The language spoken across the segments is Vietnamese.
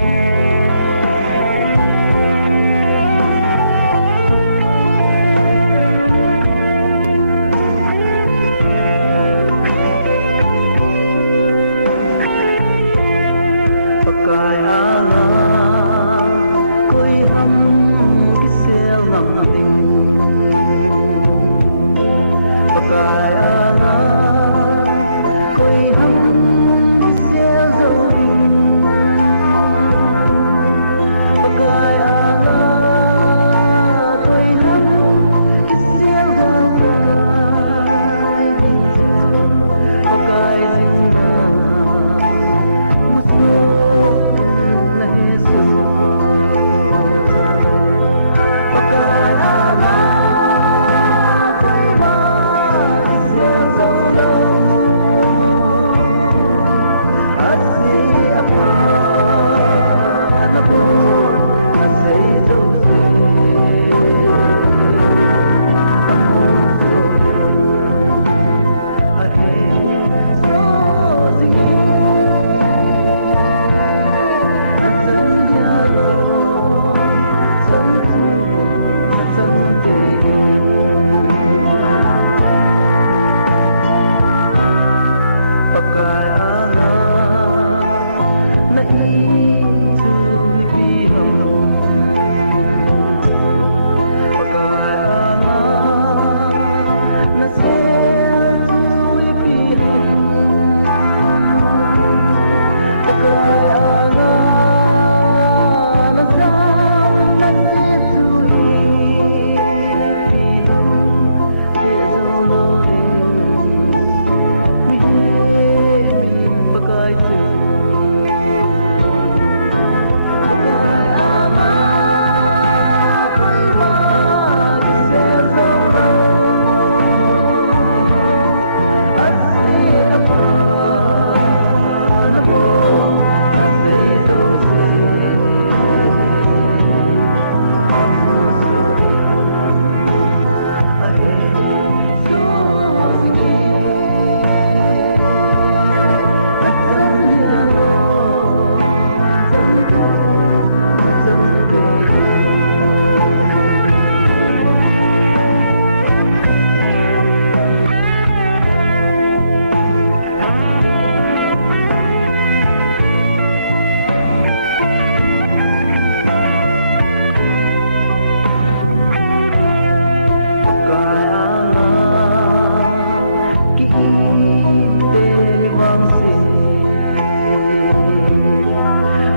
Pakai Ang A, koi ham kisel nam ating. Pakai Ang A, koi ham kisel zoing. Pakai Ang A, koi ham kisel zoing. Pakai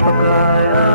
Pakai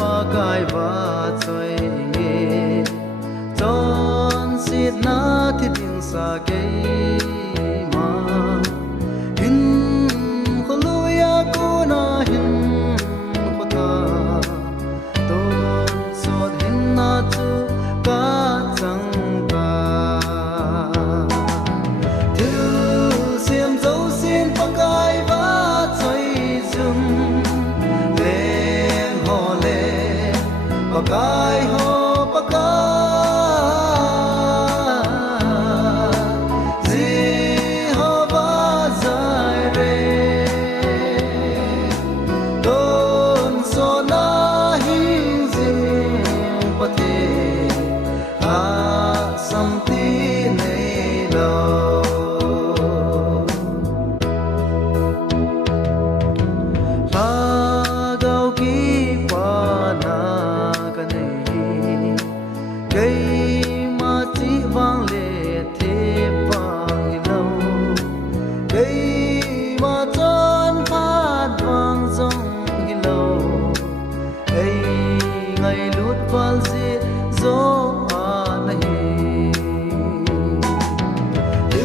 pakai va choi nge chon sit na thi ding sa ke ma hin Halleluiah ko na hin khota ton sot hin na chu ka chang ka thu xiêm dấu xin pakai va choi zum lên ho le pakai ho pakai Jehovah Jire don so na hin zin pate a sam ti nei lo gao ki pa na ka nei cây ma chi vang le thế bang hi lo cây ma chon phát vang dòng hi lo ấy ngày lút val di gió à nahi từ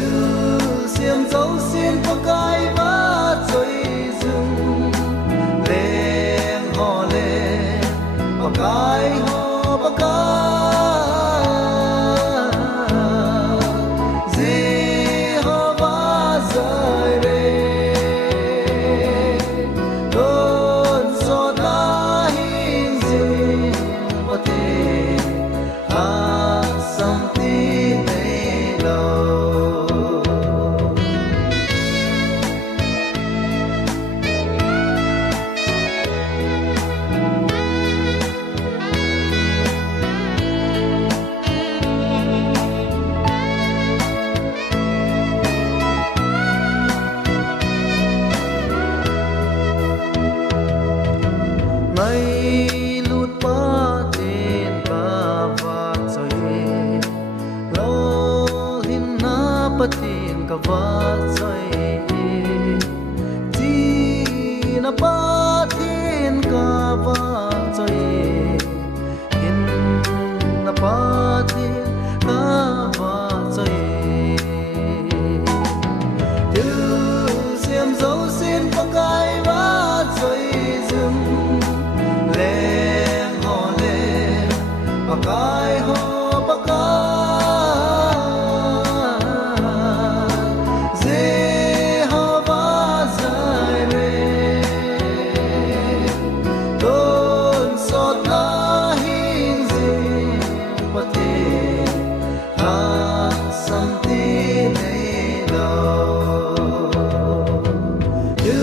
xiêm dấu xin pakai va choi zum lên ho le pakai ho pakai Jehovah Jire don so na hin zin pate a sam ti nei lo ngày lút Pathen Kalam Ah lo hinna Pathen Kalam Ah chi na Pathen Kalam Ah hin na Pathen Kalam Ah từ xiêm dấu xin pakai va choi zum lên ho le pakai ho pakai Jehovah Jire don sot na hin zin pate a sam ti nei lo từ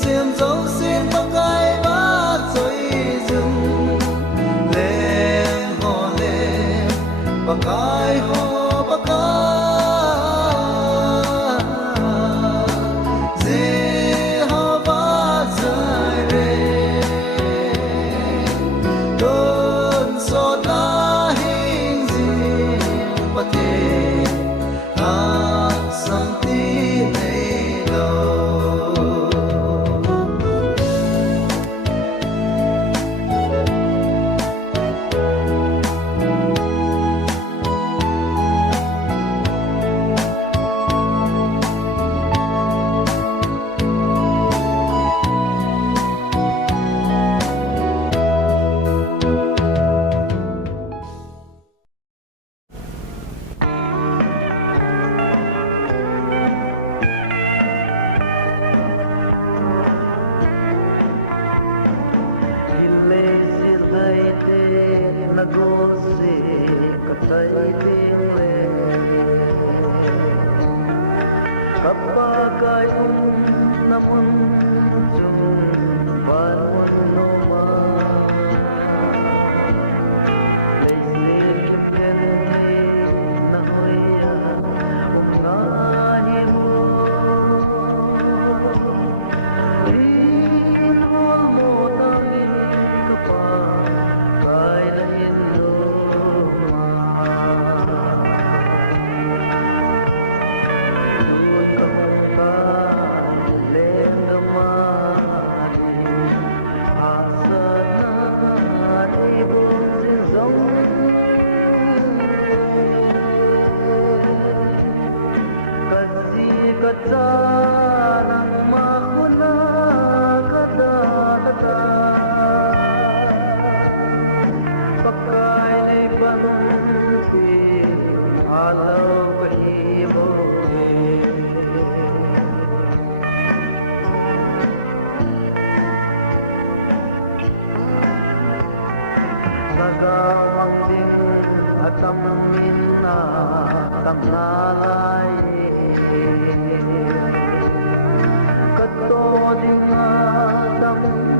xiêm dấu xin pakai va choi zum lên ho le pakai ho pakai Jehovah Jire don so na hin zin pate a sam ti nei lo Pakai namun jumpan noma leise kepene na hoya umnahi mo inul mo nami kapa kai na hinno ma tâm min na tâm na lai cất to ding na tâm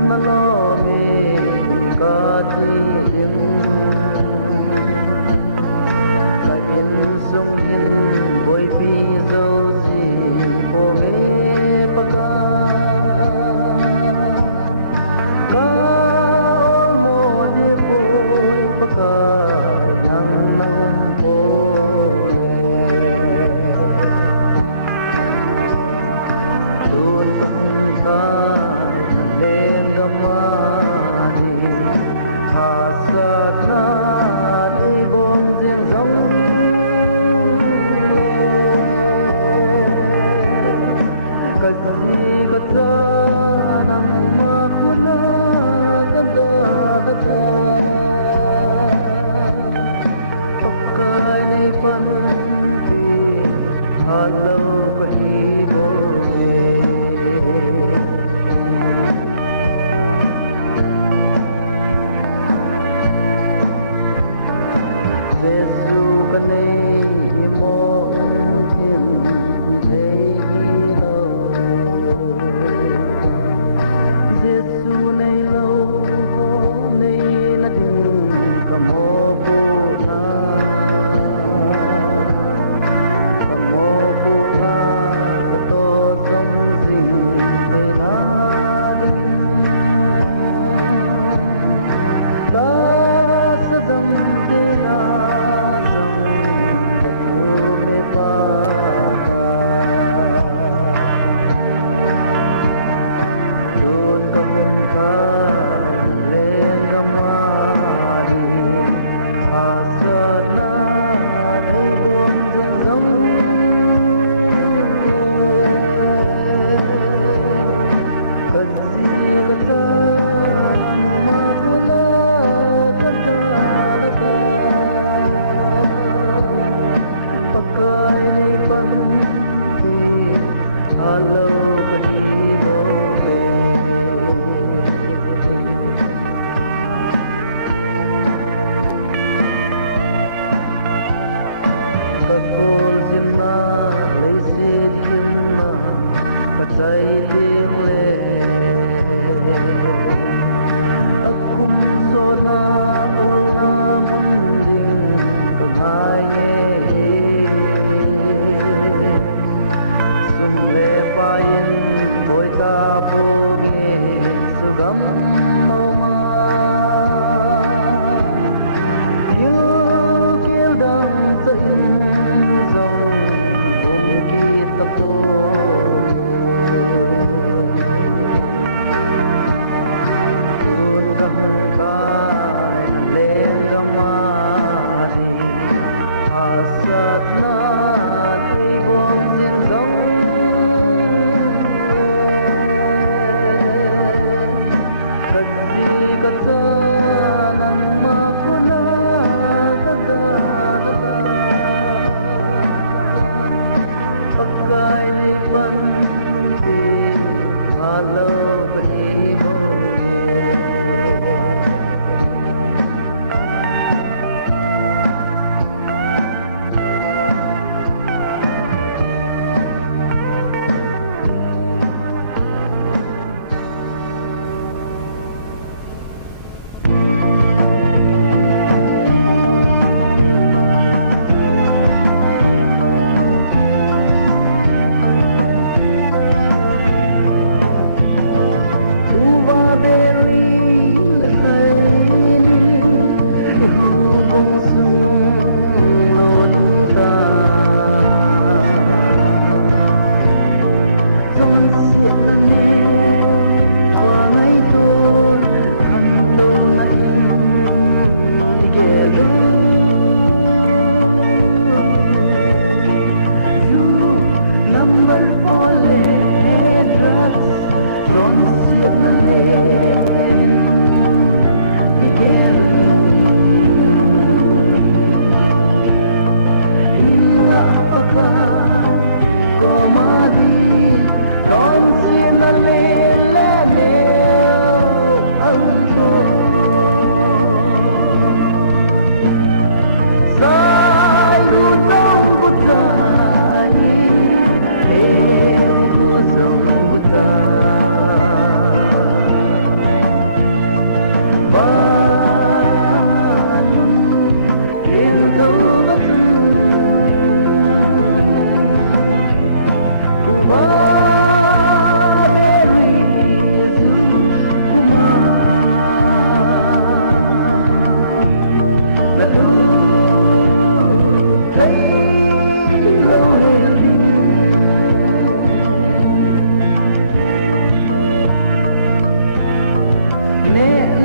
na lo me ca chi ding ca in sung in boy pi zo si o ve pa ca ca mo ne boy pa ca thang na bo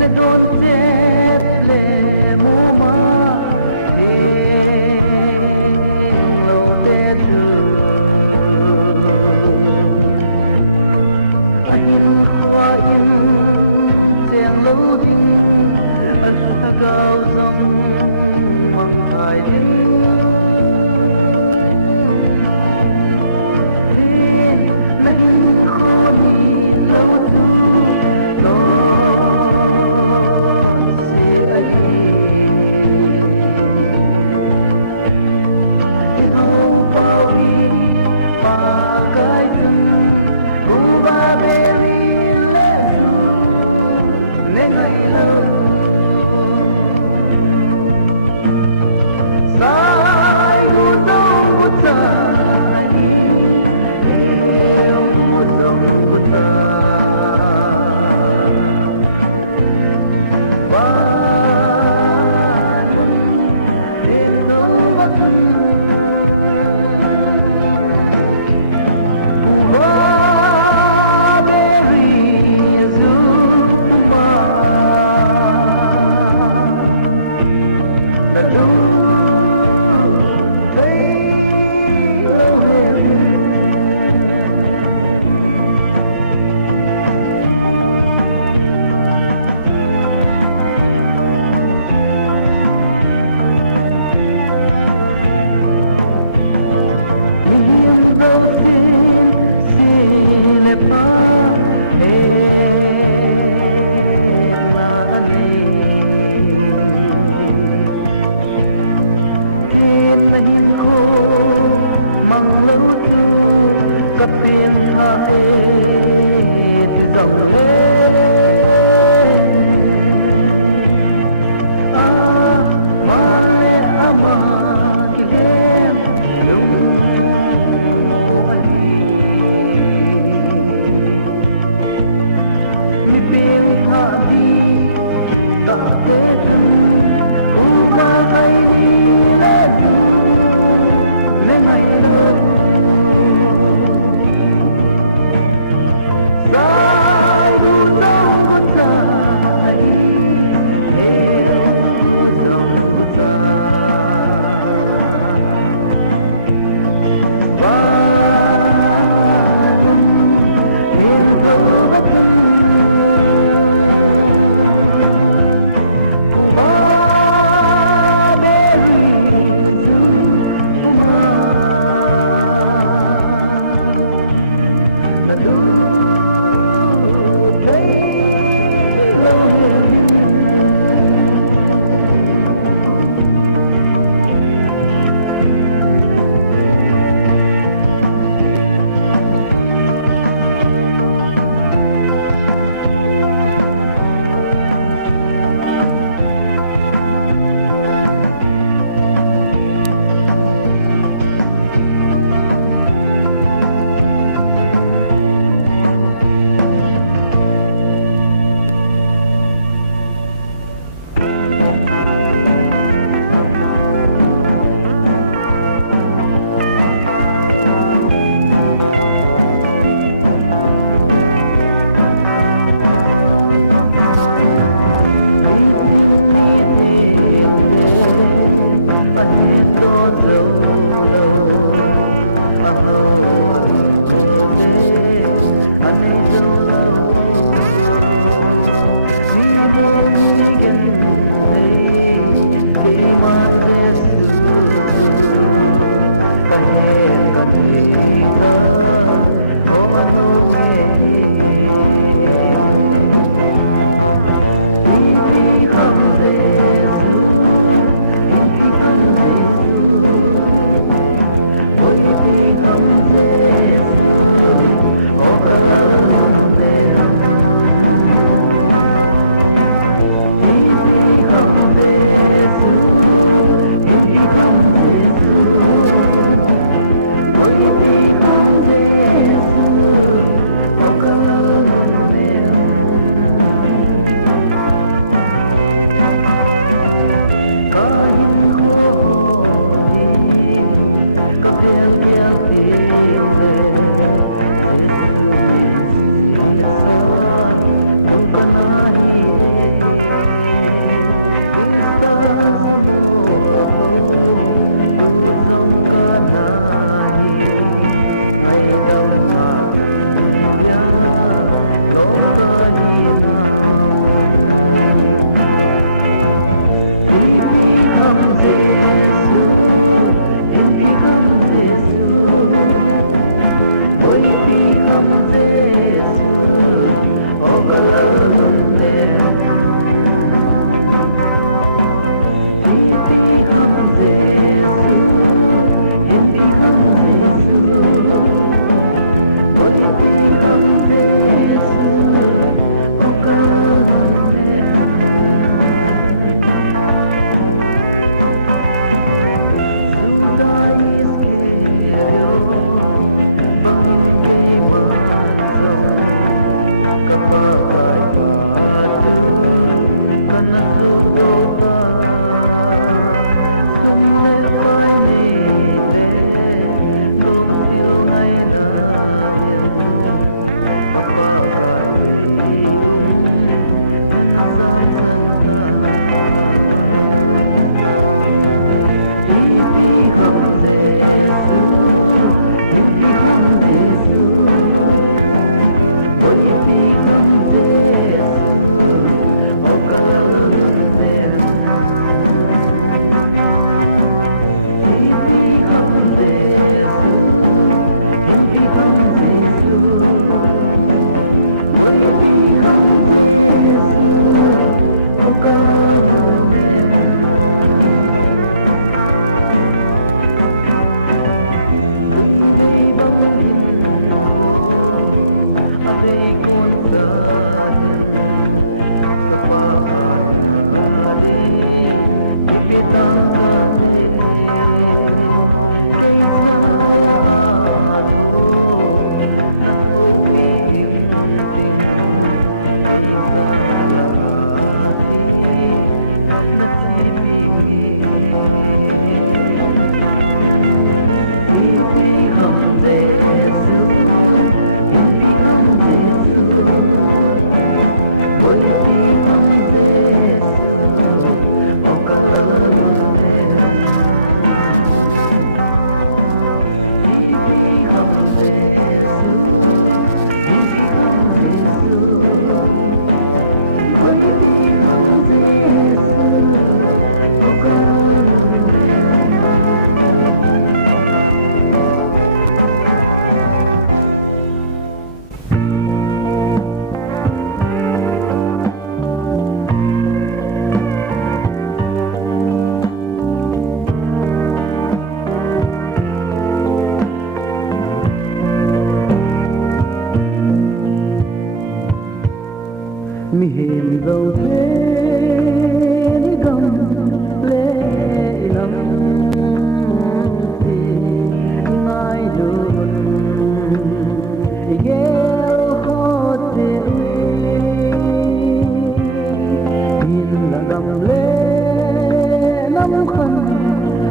Bye. mi hiểm dầu thế Igamle Inam si ngai dun igel khote in la gamle nam khan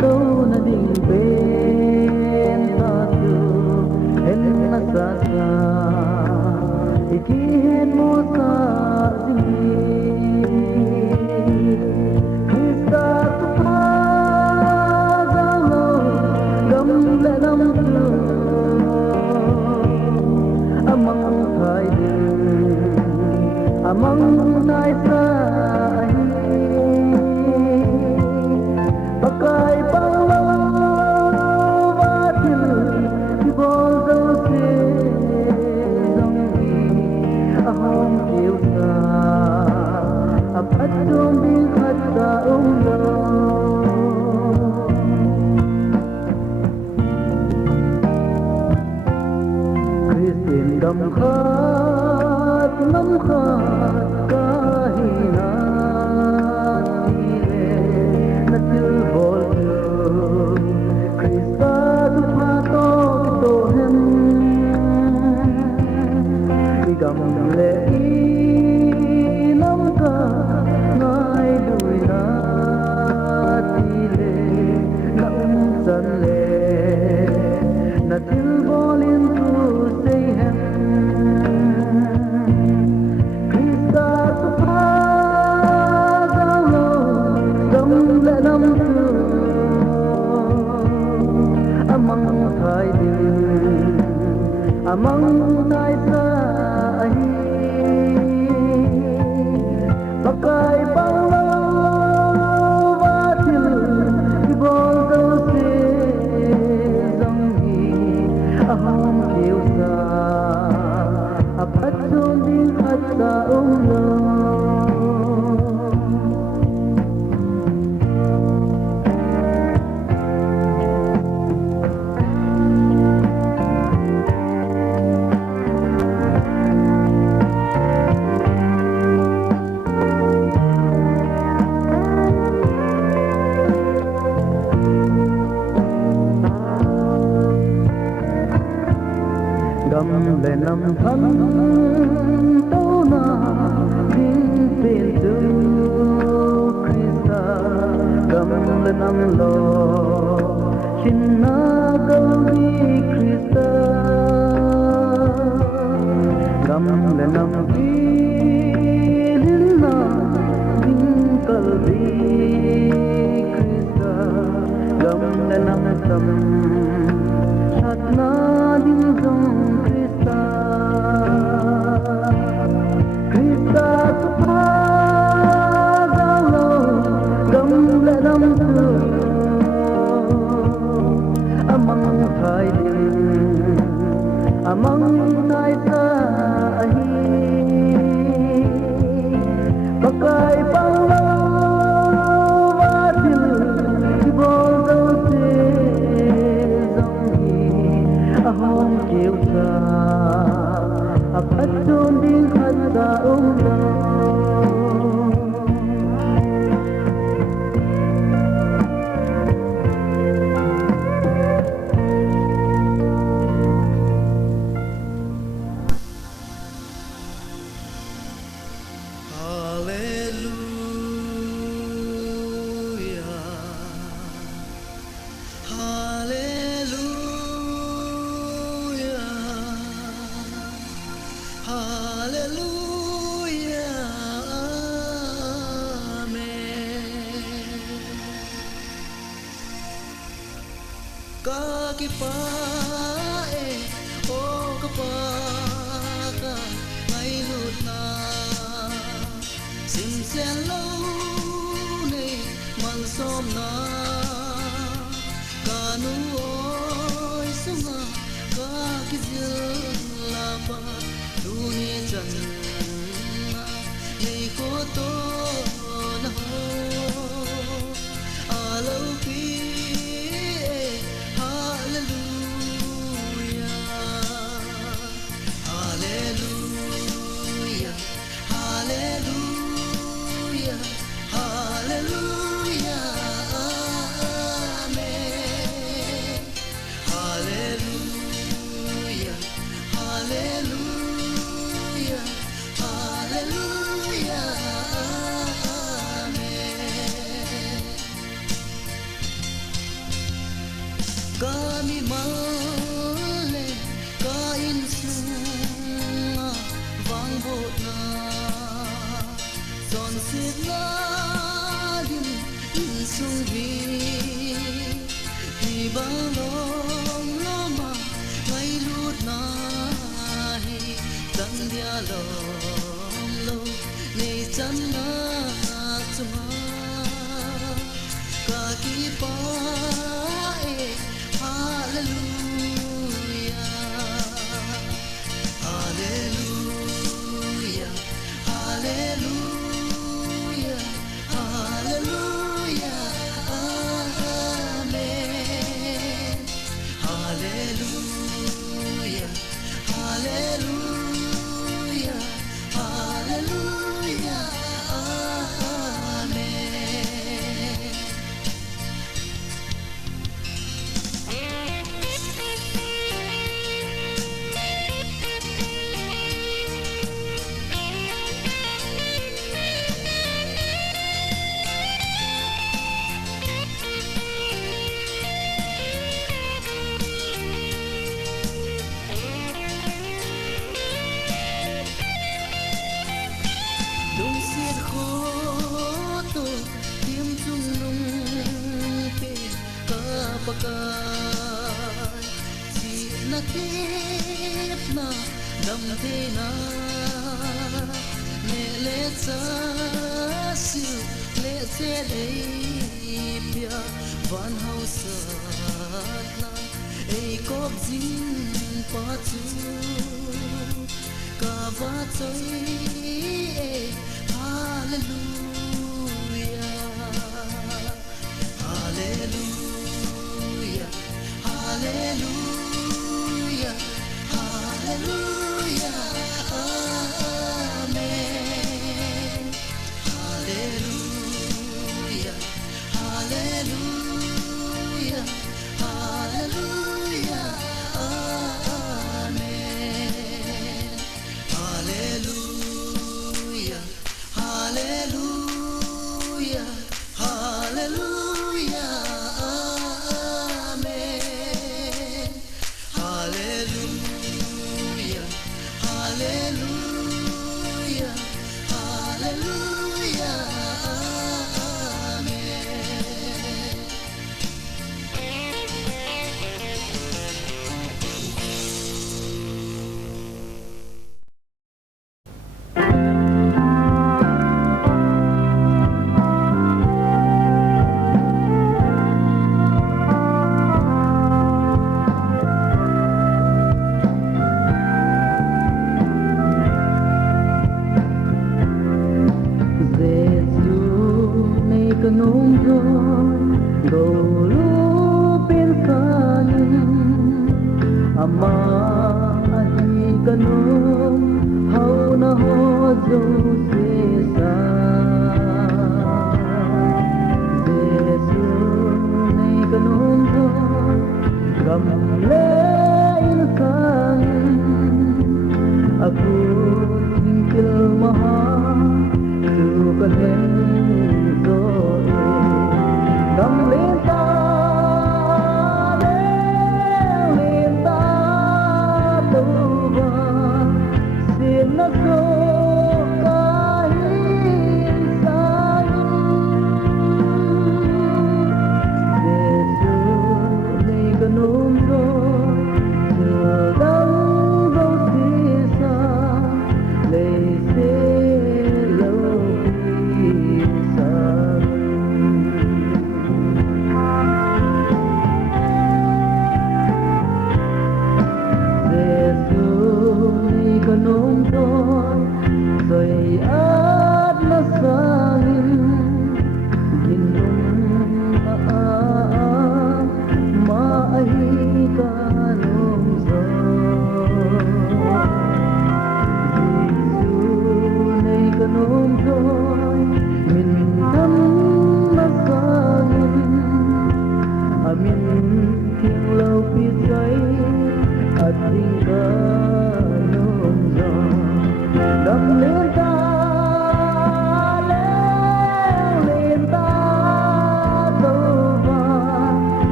câu na ding ben ta tu en na sa sa ikin mo sa among nai sa Pakai Ang A di bol dâu se dong hi ahom kiu sa apat dom bin khat sa lo Christin gam khat nam khat kahina tile na til bol Krista tu pato kito hem Igamle Inam ka ngai lui na tile na san le na til bolin tu say hem among nai sa hi Pakai Ang A di bol dâu se dong hi ahom kiu sa apat dom bin khat sa lo Igamle nam than tau na ding pin tu Krista Igamle nam lo shin na gawi Krista Igamle nam lil na ding kalbi Krista Igamle nam tam shat na ding zong Krista tu pa galo gamle nam tu amang thai din amang nai sa hi Pakai Ang A di bol dâu se dong hi ahom kiu sa apat dom bin khat sa lo Halleluiah Amen Kaki pae o kapaka ngay lut na sim sen lâu ne mang som na kanu oi sunga kaki la pa duni chan na nei ko to na ho alo pi hallelujah hallelujah hallelujah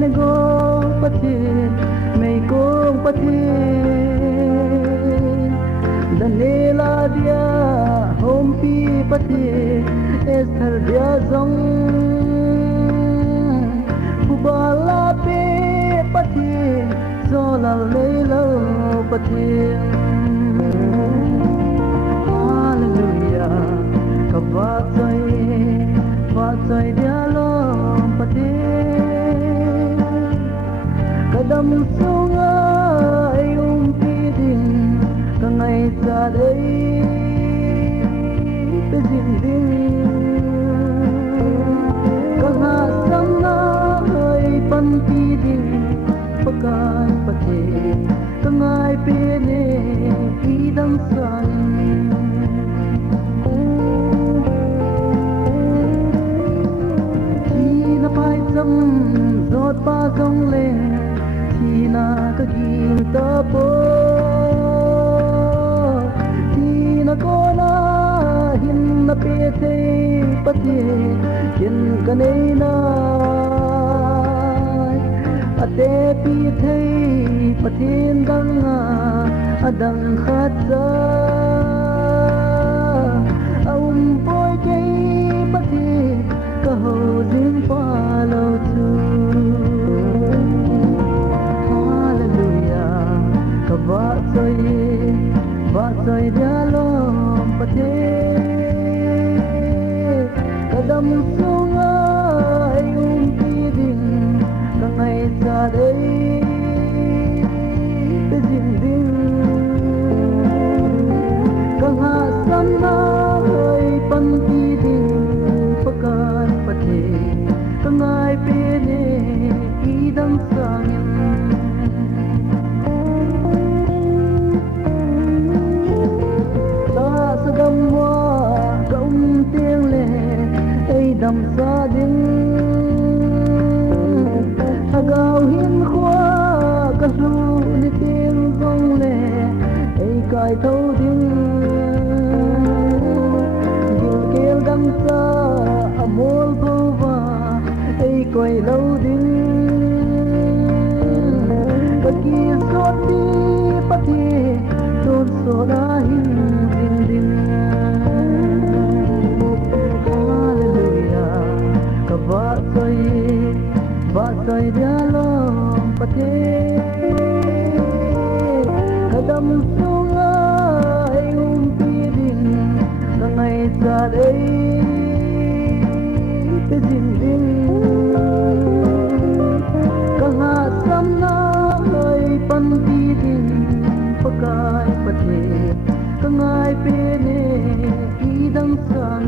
nego Pathen mei kong Pathen the Nehlal dia hom pi Pathen es thar dia zong bala pe Pathen solal leilo Pathen Halleluiah va choi dia lom Pathen kadam sunga pi ding ka ngai cha dei pe jin ding ka ha sam na pan pi ding pakai Pathen ka ngai pe ne ki dang san giọt ba dòng lên thì na có gì ta po thì na có na hin na pe te Pathen yen ka nei na ate pi te Pathen dang a adang khat sa aum boy ke Pathen ka ho din pa lo tu va choi dia lom Pathen kadam sunga pi ding ka ngai cha dei pe jin ding ka ha sam na pan pi ding pakai Pathen ka ngai pe ne ki dang sang dam sa ding agao hin khwa ka su ni ting gong le ei kai thâu ding gil kel dam sa amol bova ei koi lo ding ka ki so ti Pathen ton so da hin ding ding va choi dia lom Pathen kadam sunga pi ding ka ngai cha dei pe jin ding ka ha sam na pan pi ding pakai Pathen ka ngai pe ne ki dang sang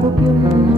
Kuki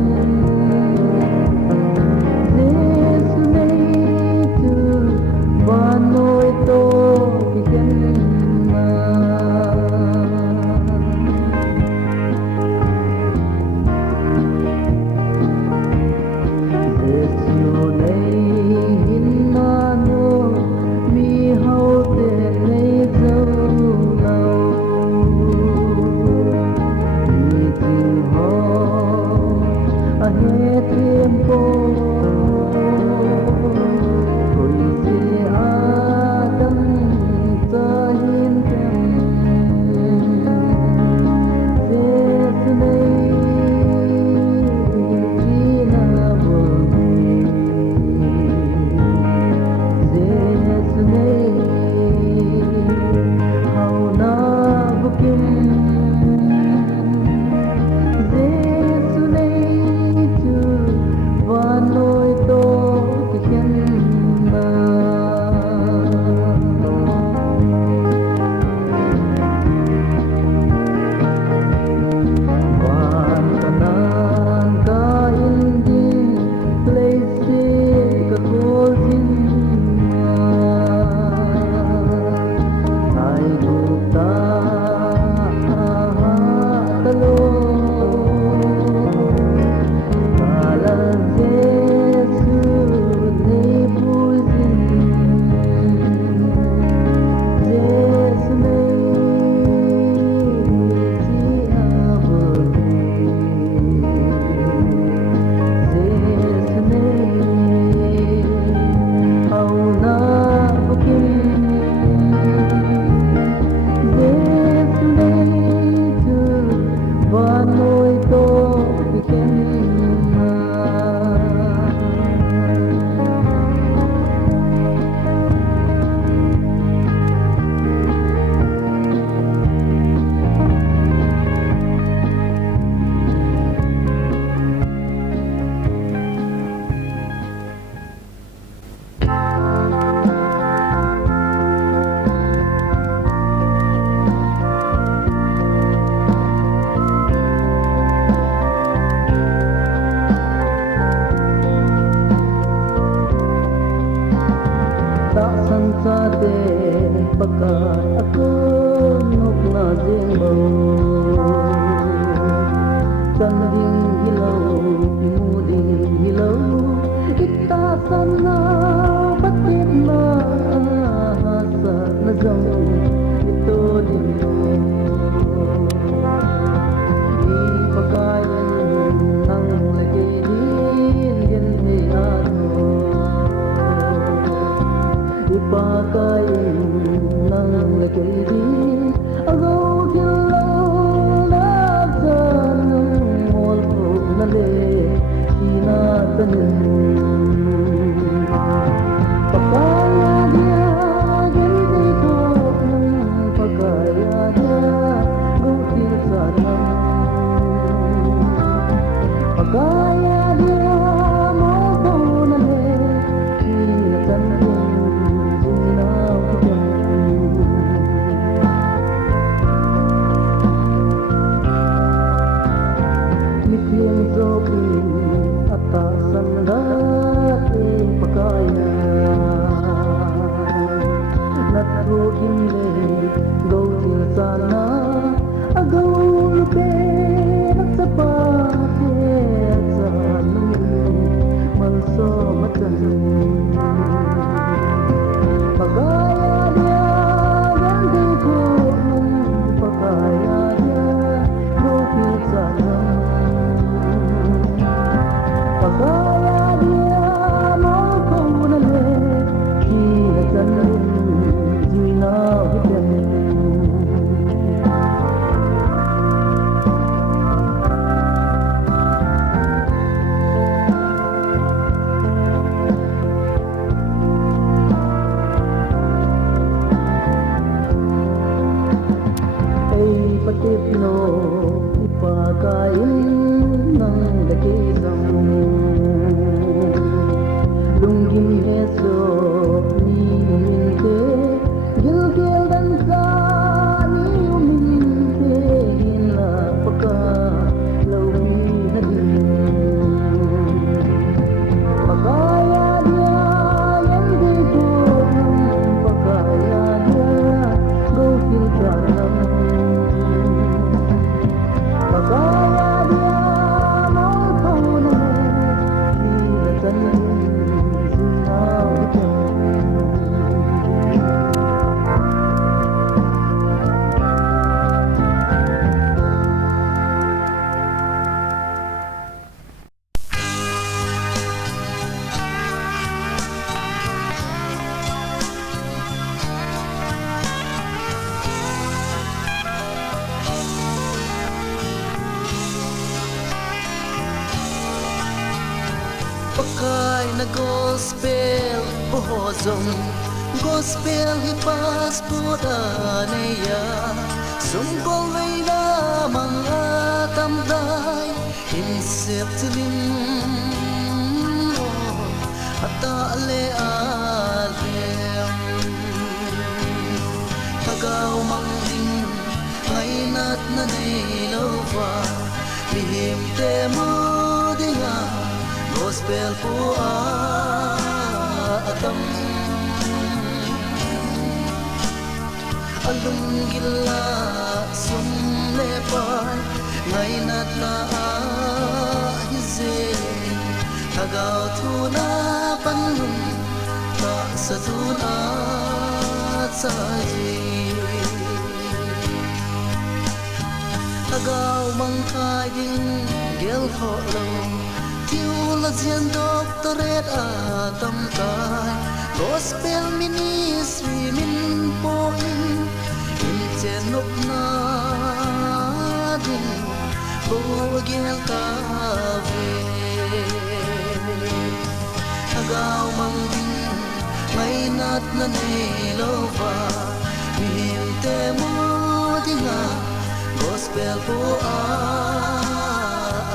Pakai na gospel bohozong gospel hi passport aneya sungkol may na mga tamday inseptilin ata ale alem tagaw mangding ngaynat na nilawa lihim temo dinga gospel po atam alung gila sum lepay ngaynat na hize tagaw tuna panlum ta sa tuna saji tagaw mangkaying gel ho long Tiula zian doctorate atam tay gospel ministry min poin in chenop na din bogel kave agaw mangding mainat na nilowa hinte mo dinga gospel po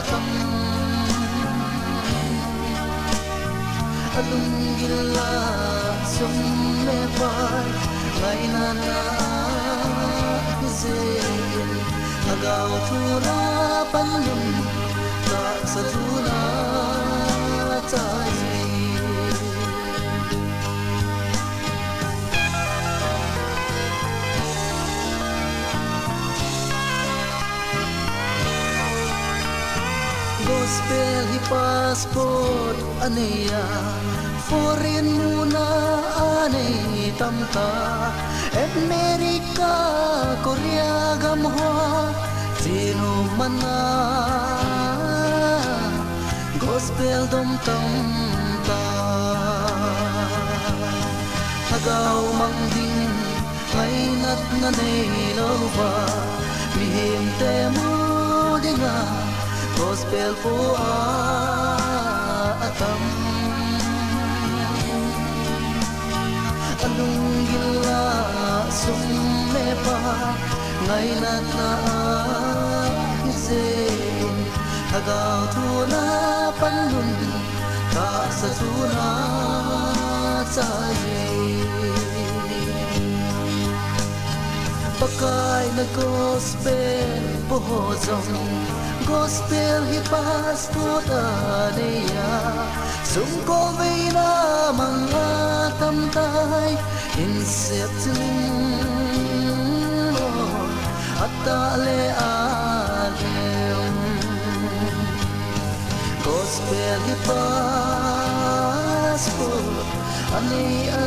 atam alung gila sum lepay ngaynat na hizein agaw tuna panlum ta sa tuna tayi gospel hi passport aneya foreign muna anay tamta America Korea gamwa sino man na gospel dom tamta agaw mangding ngaynat na nilawa mihim temo dinga gospel po atam alung gila sum lepa ngaynat na hizein thadou thu na pan nun ka sa thu na cha ye pakai na gospel po zong gospel hi passport aneya sum ko vei na mga tam tai in septim atale alem gospel hi passport aneya